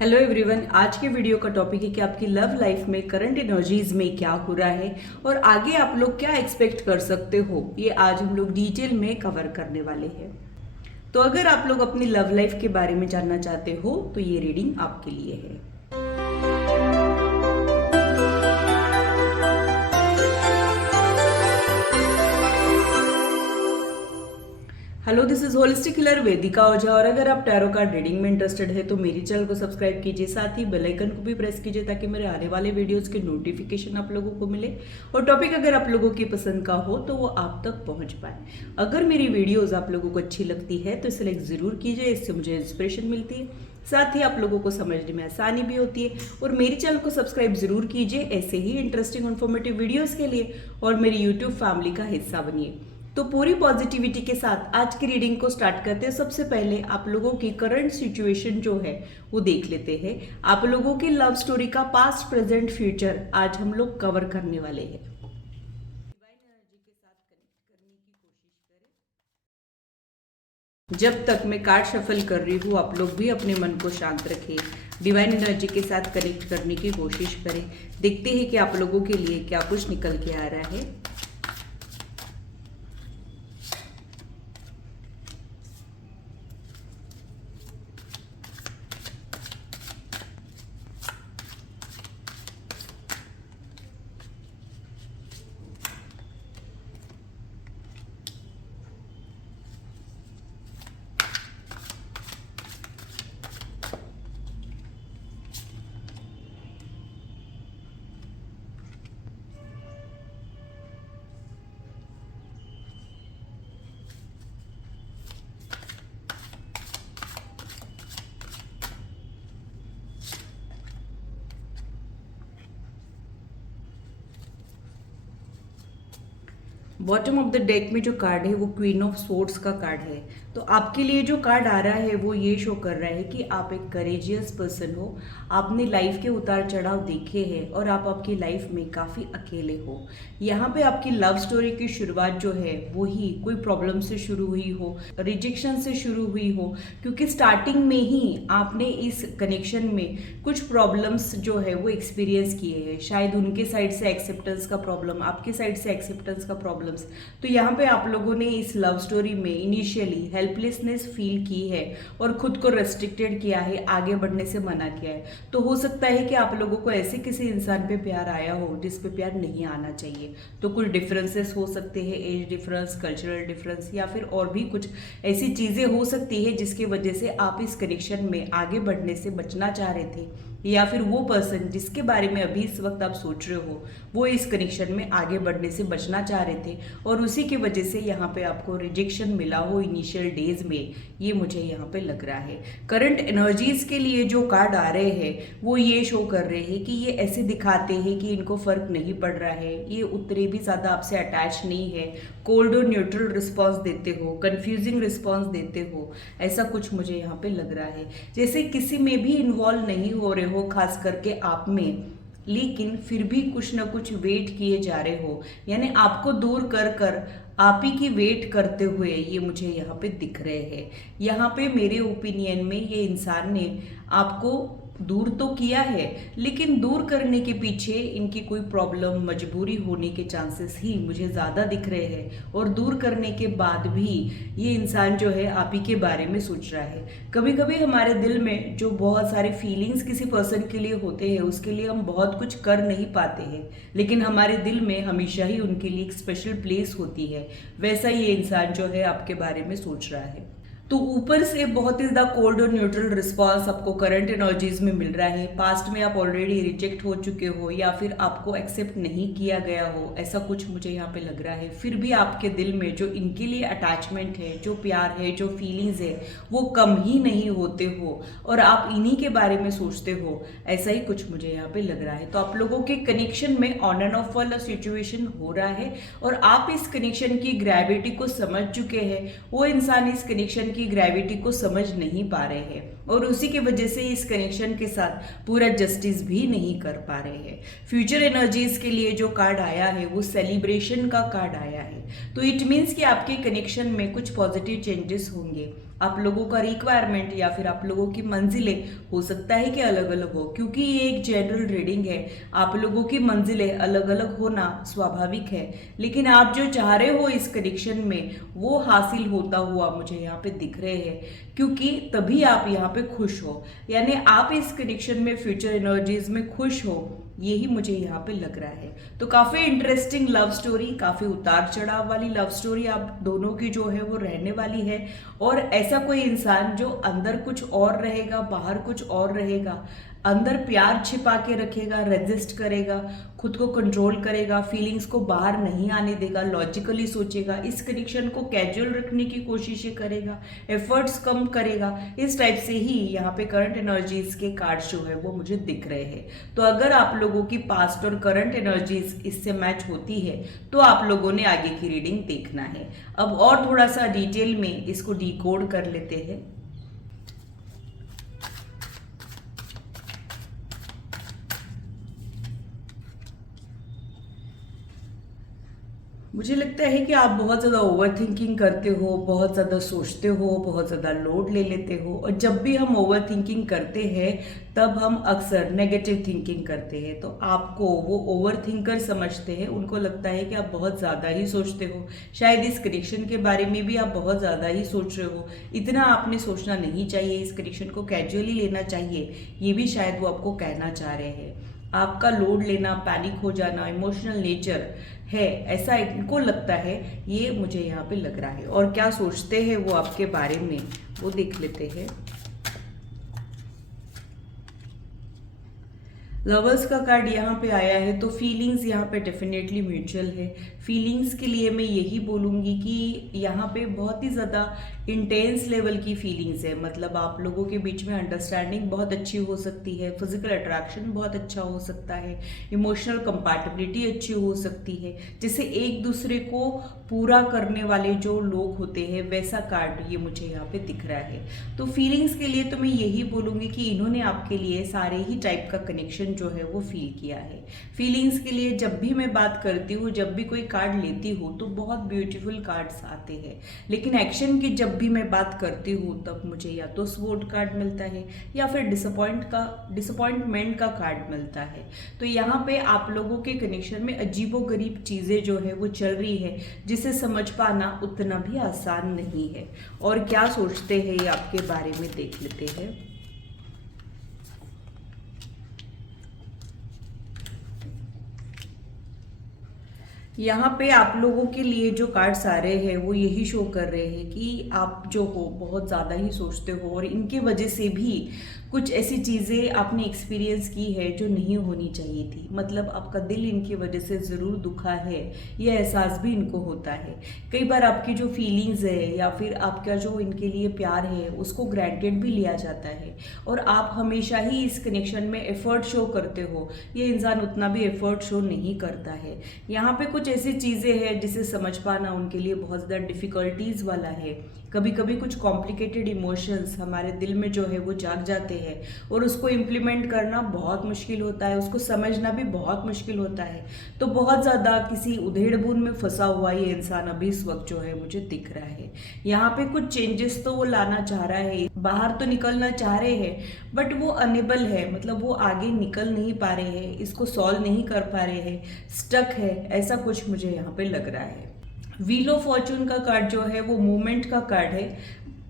Hello everyone, आज के video का टॉपिक है कि आपकी लव लाइफ में करंट एनर्जीज में क्या हो रहा है और आगे आप लोग क्या एक्सपेक्ट कर सकते हो। ये आज हम लोग डिटेल में कवर करने वाले हैं। तो अगर आप लोग अपनी लव लाइफ के बारे में जानना चाहते हो तो ये रीडिंग आपके लिए है। Hello, this is holistic healer Vedika Ojha. और अगर आप टैरो कार्ड रीडिंग में इंटरेस्टेड है तो मेरी चैनल को सब्सक्राइब कीजिए, साथ ही बेल आइकन को भी प्रेस कीजिए ताकि मेरे आने वाले वीडियोस के नोटिफिकेशन आप लोगों को मिले और टॉपिक अगर आप लोगों की पसंद का हो तो वो आप तक पहुंच पाए। अगर मेरी वीडियोस आप लोगों को अच्छी लगती है तो इसे लाइक जरूर कीजिए, इससे मुझे इंस्पिरेशन मिलती है, साथ ही आप लोगों को समझने में आसानी भी होती है। और मेरी चैनल को सब्सक्राइब जरूर कीजिए ऐसे ही इंटरेस्टिंग इन्फॉर्मेटिव वीडियोस के लिए, और मेरी यूट्यूब फैमिली का हिस्सा बनिए। तो पूरी पॉजिटिविटी के साथ आज की रीडिंग को स्टार्ट करते हैं। सबसे पहले आप लोगों की करंट सिचुएशन जो है वो देख लेते हैं। आप लोगों की लव स्टोरी का पास्ट, प्रेजेंट, फ्यूचर आज हम लोग कवर करने वाले हैं। डिवाइन एनर्जी के साथ कनेक्ट करने की कोशिश करें। जब तक मैं कार्ड शफल कर रही हूँ आप लोग भी अपने मन को शांत रखें, डिवाइन एनर्जी के साथ कनेक्ट करने की कोशिश करें। देखते हैं कि आप लोगों के लिए क्या कुछ निकल के आ रहा है। बॉटम ऑफ द डेक में जो कार्ड है वो क्वीन ऑफ सोर्ड्स का कार्ड है। तो आपके लिए जो कार्ड आ रहा है वो ये शो कर रहा है कि आप एक करेजियस पर्सन हो। आपने लाइफ के उतार चढ़ाव देखे हैं और आप आपकी लाइफ में काफ़ी अकेले हो। यहाँ पे आपकी लव स्टोरी की शुरुआत जो है वो ही कोई प्रॉब्लम से शुरू हुई हो, रिजेक्शन से शुरू हुई हो, क्योंकि स्टार्टिंग में ही आपने इस कनेक्शन में कुछ प्रॉब्लम्स जो है वो एक्सपीरियंस किए हैं। शायद उनके साइड से एक्सेप्टेंस का प्रॉब्लम, आपके साइड से एक्सेप्टेंस का प्रॉब्लम। तो यहाँ पे आप लोगों ने इस लव स्टोरी में इनिशियली हेल्पलेसनेस फील की है और खुद को रेस्ट्रिक्टेड किया है, आगे बढ़ने से मना किया है। तो हो सकता है कि आप लोगों को ऐसे किसी इंसान पे प्यार आया हो जिस पे प्यार नहीं आना चाहिए। तो कुछ डिफरेंसेस हो सकते हैं, एज डिफरेंस, कल्चरल डिफरेंस, या फिर और भी कुछ ऐसी चीजें हो सकती है जिसकी वजह से आप इस कनेक्शन में आगे बढ़ने से बचना चाह रहे थे, या फिर वो पर्सन जिसके बारे में अभी इस वक्त आप सोच रहे हो वो इस कनेक्शन में आगे बढ़ने से बचना चाह रहे थे और उसी की वजह से यहाँ पे आपको रिजेक्शन मिला हो इनिशियल डेज में। ये मुझे यहाँ पे लग रहा है। करंट एनर्जीज के लिए जो कार्ड आ रहे हैं वो ये शो कर रहे हैं कि ये ऐसे दिखाते हैं कि इनको फर्क नहीं पड़ रहा है, ये उतने भी ज़्यादा आपसे अटैच नहीं है, कोल्ड और न्यूट्रल रिस्पॉन्स देते हो, कंफ्यूजिंग रिस्पॉन्स देते हो, ऐसा कुछ मुझे यहाँ पे लग रहा है। जैसे किसी में भी इन्वॉल्व नहीं हो रहे हो, खास करके आप में, लेकिन फिर भी कुछ ना कुछ वेट किए जा रहे हो, यानी आपको दूर कर कर आप ही की वेट करते हुए ये मुझे यहाँ पे दिख रहे हैं। यहाँ पे मेरे ओपिनियन में ये इंसान ने आपको दूर तो किया है, लेकिन दूर करने के पीछे इनकी कोई प्रॉब्लम, मजबूरी होने के चांसेस ही मुझे ज़्यादा दिख रहे हैं। और दूर करने के बाद भी ये इंसान जो है आप ही के बारे में सोच रहा है। कभी कभी हमारे दिल में जो बहुत सारे फीलिंग्स किसी पर्सन के लिए होते हैं उसके लिए हम बहुत कुछ कर नहीं पाते हैं, लेकिन हमारे दिल में हमेशा ही उनके लिए एक स्पेशल प्लेस होती है। वैसा ये इंसान जो है आपके बारे में सोच रहा है। तो ऊपर से बहुत ही ज़्यादा कोल्ड और न्यूट्रल रिस्पांस आपको करंट एनर्जीज में मिल रहा है। पास्ट में आप ऑलरेडी रिजेक्ट हो चुके हो या फिर आपको एक्सेप्ट नहीं किया गया हो, ऐसा कुछ मुझे यहाँ पे लग रहा है। फिर भी आपके दिल में जो इनके लिए अटैचमेंट है, जो प्यार है, जो फीलिंग्स है, वो कम ही नहीं होते हो और आप इन्हीं के बारे में सोचते हो, ऐसा ही कुछ मुझे यहाँ पे लग रहा है। तो आप लोगों के कनेक्शन में ऑन एंड ऑफ वाला सिचुएशन हो रहा है और आप इस कनेक्शन की ग्रेविटी को समझ चुके हैं। वो इंसान इस कनेक्शन की ग्रेविटी को समझ नहीं पा रहे हैं और उसी की वजह से इस कनेक्शन के साथ पूरा जस्टिस भी नहीं कर पा रहे हैं। फ्यूचर एनर्जीज के लिए जो कार्ड आया है वो सेलिब्रेशन का कार्ड आया है। तो इट मीन्स कि आपके कनेक्शन में कुछ पॉजिटिव चेंजेस होंगे। आप लोगों का रिक्वायरमेंट या फिर आप लोगों की मंजिलें हो सकता है कि अलग अलग हो, क्योंकि ये एक जनरल रीडिंग है। आप लोगों की मंजिलें अलग अलग होना स्वाभाविक है, लेकिन आप जो चाह रहे हो इस कनेक्शन में वो हासिल होता हुआ मुझे यहाँ पे दिख रहे हैं, क्योंकि तभी आप यहाँ पे खुश हो, यानी आप इस कनेक्शन में फ्यूचर एनर्जीज में खुश हो, यही मुझे यहाँ पे लग रहा है। तो काफी इंटरेस्टिंग लव स्टोरी, काफी उतार चढ़ाव वाली लव स्टोरी आप दोनों की जो है वो रहने वाली है। और ऐसा कोई इंसान जो अंदर कुछ और रहेगा, बाहर कुछ और रहेगा, अंदर प्यार छिपा के रखेगा, रेजिस्ट करेगा, खुद को कंट्रोल करेगा, फीलिंग्स को बाहर नहीं आने देगा, लॉजिकली सोचेगा, इस कनेक्शन को कैजुअल रखने की कोशिश करेगा, एफर्ट्स कम करेगा, इस टाइप से ही यहाँ पे करंट एनर्जीज के कार्ड्स जो है वो मुझे दिख रहे हैं। तो अगर आप लोगों की पास्ट और करंट एनर्जीज इससे मैच होती है तो आप लोगों ने आगे की रीडिंग देखना है। अब और थोड़ा सा डिटेल में इसको डिकोड कर लेते हैं। मुझे लगता है कि आप बहुत ज़्यादा ओवर थिंकिंग करते हो, बहुत ज़्यादा सोचते हो, बहुत ज़्यादा लोड ले लेते हो, और जब भी हम ओवर थिंकिंग करते हैं तब हम अक्सर नेगेटिव थिंकिंग करते हैं। तो आपको वो ओवर थिंकर समझते हैं, उनको लगता है कि आप बहुत ज़्यादा ही सोचते हो, शायद इस कनेक्शन के बारे में भी आप बहुत ज़्यादा ही सोच रहे हो। इतना आपने सोचना नहीं चाहिए, इस कनेक्शन को कैजुअली लेना चाहिए, ये भी शायद वो आपको कहना चाह रहे हैं। आपका लोड लेना, पैनिक हो जाना, इमोशनल नेचर है, ऐसा इनको लगता है, ये मुझे यहाँ पे लग रहा है। और क्या सोचते हैं वो आपके बारे में वो देख लेते हैं। लवर्स का कार्ड यहाँ पे आया है, तो फीलिंग्स यहाँ पे डेफिनेटली म्यूचुअल है। फीलिंग्स के लिए मैं यही बोलूँगी कि यहाँ पे बहुत ही ज़्यादा इंटेंस लेवल की फीलिंग्स है, मतलब आप लोगों के बीच में अंडरस्टैंडिंग बहुत अच्छी हो सकती है, फिजिकल अट्रैक्शन बहुत अच्छा हो सकता है, इमोशनल कंपैटिबिलिटी अच्छी हो सकती है, जैसे एक दूसरे को पूरा करने वाले जो लोग होते हैं वैसा कार्ड ये मुझे यहाँ पे दिख रहा है। तो फीलिंग्स के लिए तो मैं यही बोलूँगी कि इन्होंने आपके लिए सारे ही टाइप का कनेक्शन जो है वो फील किया है। फीलिंग्स के लिए जब भी मैं बात करती हूँ, जब भी कोई कार्ड लेती हूँ तो बहुत ब्यूटीफुल कार्ड्स आते हैं, लेकिन एक्शन की जब भी मैं बात करती हूँ तब मुझे या तो स्वॉर्ड कार्ड मिलता है या फिर डिसअपॉइंटमेंट का कार्ड मिलता है। तो यहाँ पे आप लोगों के कनेक्शन में अजीबोगरीब चीज़ें जो है वो चल रही है, जिसे समझ पाना उतना भी आसान नहीं है। और क्या सोचते हैं ये आपके बारे में देख लेते हैं। यहाँ पे आप लोगों के लिए जो कार्ड्स आ रहे हैं वो यही शो कर रहे हैं कि आप जो हो बहुत ज़्यादा ही सोचते हो, और इनके वजह से भी कुछ ऐसी चीज़ें आपने एक्सपीरियंस की है जो नहीं होनी चाहिए थी। मतलब आपका दिल इनकी वजह से ज़रूर दुखा है, ये एहसास भी इनको होता है। कई बार आपकी जो फीलिंग्स है या फिर आपका जो इनके लिए प्यार है उसको ग्रांटेड भी लिया जाता है, और आप हमेशा ही इस कनेक्शन में एफर्ट शो करते हो, ये इंसान उतना भी एफर्ट शो नहीं करता है। यहाँ पे कुछ ऐसी चीज़ें हैं जिसे समझ पाना उनके लिए बहुत ज़्यादा डिफ़िकल्टीज़ वाला है। कभी कभी कुछ कॉम्प्लिकेटेड इमोशंस हमारे दिल में जो है वो जाग जाते हैं, और उसको इम्प्लीमेंट करना बहुत मुश्किल होता है, उसको समझना भी बहुत मुश्किल होता है। तो बहुत ज़्यादा किसी उधेड़-बुन में फंसा हुआ ये इंसान अभी इस वक्त जो है मुझे दिख रहा है। यहाँ पे कुछ चेंजेस तो वो लाना चाह रहा है, बाहर तो निकलना चाह रहे हैं, बट वो अनेबल है, मतलब वो आगे निकल नहीं पा रहे हैं, इसको सॉल्व नहीं कर पा रहे हैं, स्टक है, ऐसा कुछ मुझे यहाँ पे लग रहा है। व्हील ऑफ फॉर्चून का कार्ड जो है वो मूवमेंट का कार्ड है,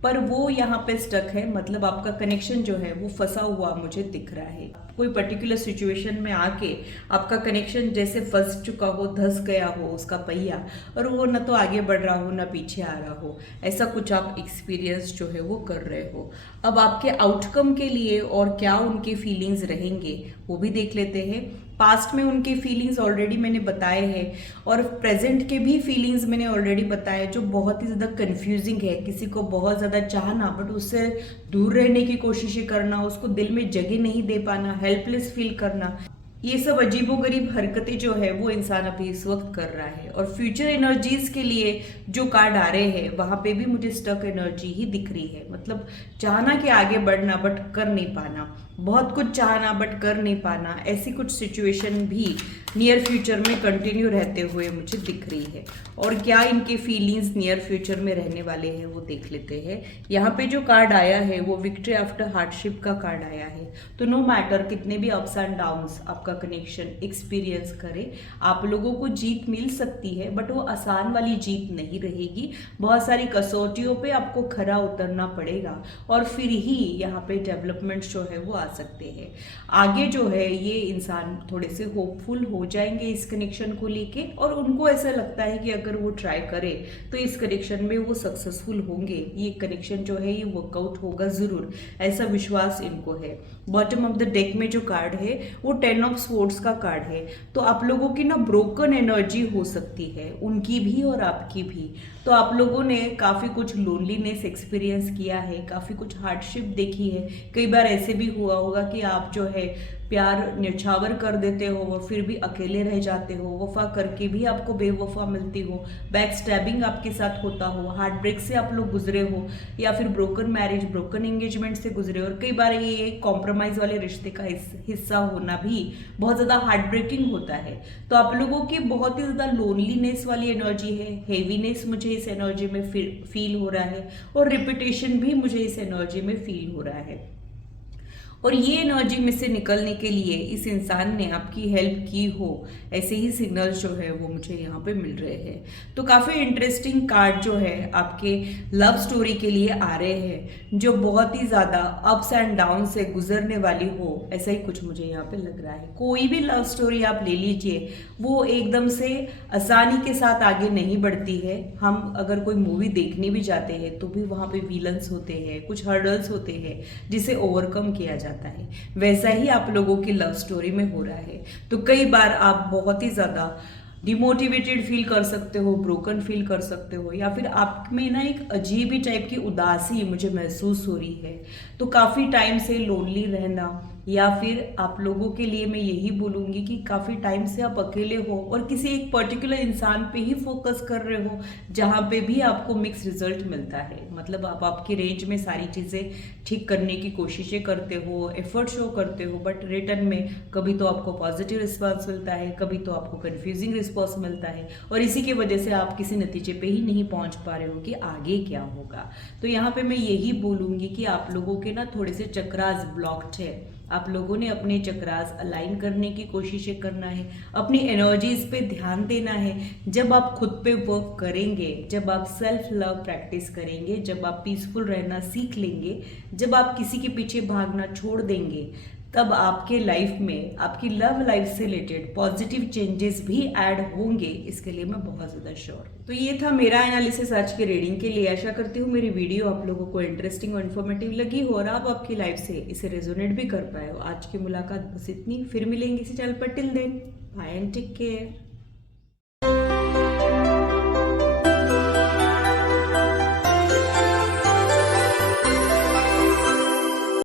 पर वो यहाँ पे स्टक है, मतलब आपका कनेक्शन जो है वो फंसा हुआ मुझे दिख रहा है। कोई पर्टिकुलर सिचुएशन में आके आपका कनेक्शन जैसे फंस चुका हो, धंस गया हो उसका पहिया, और वो ना तो आगे बढ़ रहा हो ना पीछे आ रहा हो, ऐसा कुछ आप एक्सपीरियंस जो है वो कर रहे हो। अब आपके आउटकम के लिए और क्या उनके फीलिंग्स रहेंगे वो भी देख लेते हैं। पास्ट में उनके फीलिंग्स ऑलरेडी मैंने बताए हैं, और प्रेजेंट के भी फीलिंग्स मैंने ऑलरेडी बताए, जो बहुत ही ज़्यादा कंफ्यूजिंग है। किसी को बहुत ज़्यादा चाहना बट उससे दूर रहने की कोशिश करना, उसको दिल में जगह नहीं दे पाना, हेल्पलेस फील करना, ये सब अजीबोगरीब हरकतें जो है वो इंसान अभी इस वक्त कर रहा है। और फ्यूचर एनर्जीज के लिए जो कार्ड आ रहे हैं वहां पे भी मुझे स्टक एनर्जी ही दिख रही है। मतलब चाहना कि आगे बढ़ना बट कर नहीं पाना, बहुत कुछ चाहना बट कर नहीं पाना, ऐसी कुछ सिचुएशन भी नियर फ्यूचर में कंटिन्यू रहते हुए मुझे दिख रही है। और क्या इनके फीलिंग्स नियर फ्यूचर में रहने वाले हैं वो देख लेते हैं। यहाँ पे जो कार्ड आया है वो विक्ट्री आफ्टर हार्डशिप का कार्ड आया है। तो नो मैटर कितने भी अप्स एंड डाउन्स आपका कनेक्शन एक्सपीरियंस करे, आप लोगों को जीत मिल सकती है बट वो आसान वाली जीत नहीं रहेगी। बहुत सारी कसौटियों पे आपको खरा उतरना पड़ेगा और फिर ही यहाँ पे डेवलपमेंट जो है वो आ सकते हैं। आगे जो है ये इंसान थोड़े से होपफुल हो जाएंगे इस कनेक्शन को लेके, और उनको ऐसा लगता है कि अगर वो ट्राई करे तो इस कनेक्शन में वो सक्सेसफुल होंगे। ये कनेक्शन जो है ये वर्कआउट होगा ज़रूर, ऐसा विश्वास इनको है। बॉटम ऑफ द डेक में जो कार्ड है वो 10 ऑफ स्वॉर्ड्स का कार्ड है। तो आप लोगों की ना ब्रोकन एनर्जी हो सकती है, उनकी भी और आपकी भी। तो आप लोगों ने काफ़ी कुछ लोनलीनेस एक्सपीरियंस किया है, काफ़ी कुछ हार्डशिप देखी है। कई बार ऐसे भी हुआ होगा कि आप जो है प्यार न्यौछावर कर देते हो, फिर भी अकेले रह जाते हो, वफा करके भी आपको बेवफा मिलती हो, बैक स्टैबिंग आपके साथ होता हो, हार्ट ब्रेक से आप लोग गुजरे हो, या फिर ब्रोकन मैरिज ब्रोकन एंगेजमेंट से गुजरे हो। और कई बार ये कॉम्प्रोमाइज वाले रिश्ते का हिस्सा होना भी बहुत ज़्यादा हार्ट ब्रेकिंग होता है। तो आप लोगों की बहुत ही ज़्यादा लोनलीनेस वाली एनर्जी है, हेवीनेस मुझे इस एनर्जी में फील हो रहा है, और रिपीटेशन भी मुझे इस एनर्जी में फील हो रहा है। और ये एनर्जी में से निकलने के लिए इस इंसान ने आपकी हेल्प की हो, ऐसे ही सिग्नल्स जो है वो मुझे यहाँ पे मिल रहे हैं। तो काफ़ी इंटरेस्टिंग कार्ड जो है आपके लव स्टोरी के लिए आ रहे हैं, जो बहुत ही ज़्यादा अप्स एंड डाउन से गुजरने वाली हो, ऐसा ही कुछ मुझे यहाँ पे लग रहा है। कोई भी लव स्टोरी आप ले लीजिए, वो एकदम से आसानी के साथ आगे नहीं बढ़ती है। हम अगर कोई मूवी देखने भी जाते हैं तो भी वहाँ पे विलन्स होते हैं, कुछ हर्डल्स होते हैं जिसे ओवरकम किया जाता है। वैसा ही आप लोगों की लव स्टोरी में हो रहा है। तो कई बार आप बहुत ही ज़्यादा डिमोटिवेटेड फील कर सकते हो, ब्रोकन फील कर सकते हो, या फिर आप में ना एक अजीब ही टाइप की उदासी मुझे महसूस हो रही है। तो काफ़ी टाइम से लोनली रहना, या फिर आप लोगों के लिए मैं यही बोलूँगी कि काफ़ी टाइम से आप अकेले हो और किसी एक पर्टिकुलर इंसान पे ही फोकस कर रहे हो, जहाँ पे भी आपको मिक्स रिजल्ट मिलता है। मतलब आप आपकी रेंज में सारी चीज़ें ठीक करने की कोशिशें करते हो, एफर्ट शो करते हो, बट रिटर्न में कभी तो आपको पॉजिटिव रिस्पॉन्स मिलता है, कभी तो आपको कन्फ्यूजिंग रिस्पॉन्स मिलता है, और इसी की वजह से आप किसी नतीजे पे ही नहीं पहुंच पा रहे हो कि आगे क्या होगा। तो यहाँ पे मैं यही बोलूँगी कि आप लोगों के ना थोड़े से चक्रास ब्लॉक्ड है। आप लोगों ने अपने चक्रास अलाइन करने की कोशिशें करना है, अपनी एनर्जीज पे ध्यान देना है। जब आप खुद पे वर्क करेंगे, जब आप सेल्फ लव प्रैक्टिस करेंगे, जब आप पीसफुल रहना सीख लेंगे, जब आप किसी के पीछे भागना छोड़ देंगे, तब आपके लाइफ में आपकी लव लाइफ से रिलेटेड पॉजिटिव चेंजेस भी ऐड होंगे। इसके लिए मैं बहुत ज़्यादा श्योर हूँ। तो ये था मेरा एनालिसिस आज के रीडिंग के लिए। आशा करती हूँ मेरी वीडियो आप लोगों को इंटरेस्टिंग और इन्फॉर्मेटिव लगी हो और आप आपकी लाइफ से इसे रेजोनेट भी कर पाए हो। आज की मुलाकात बस इतनी, फिर मिलेंगे इसी चैनल पर। Till then bye and take care.